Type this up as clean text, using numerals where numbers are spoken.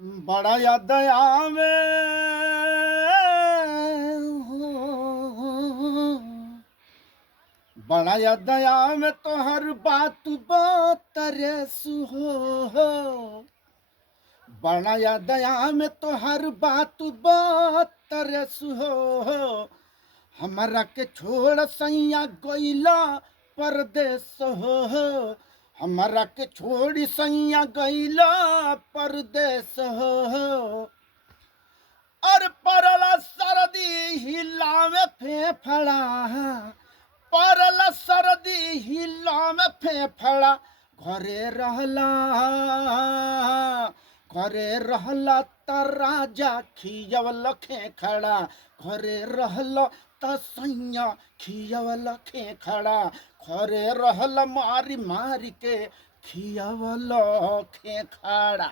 बड़ा याद आवे हो, बड़ा याद आवे तो हर बात तरसु हो, बड़ा याद आवे तो हर बात तरसु हो। हमरा के छोड़ सैया गइला परदेस हो, हमरा के छोड़ी सैया गइला परदेस हो। और परला सरदी हिलावे फेफड़ा, परला सरदी हिलावे फेफड़ा। घरे रहला, घरे रहला त राजा खियवल खेखड़ा, घरे रहला त सैया खियवल खेखड़ा, घरे रहला मारी मारी के खियवल खेखड़ा।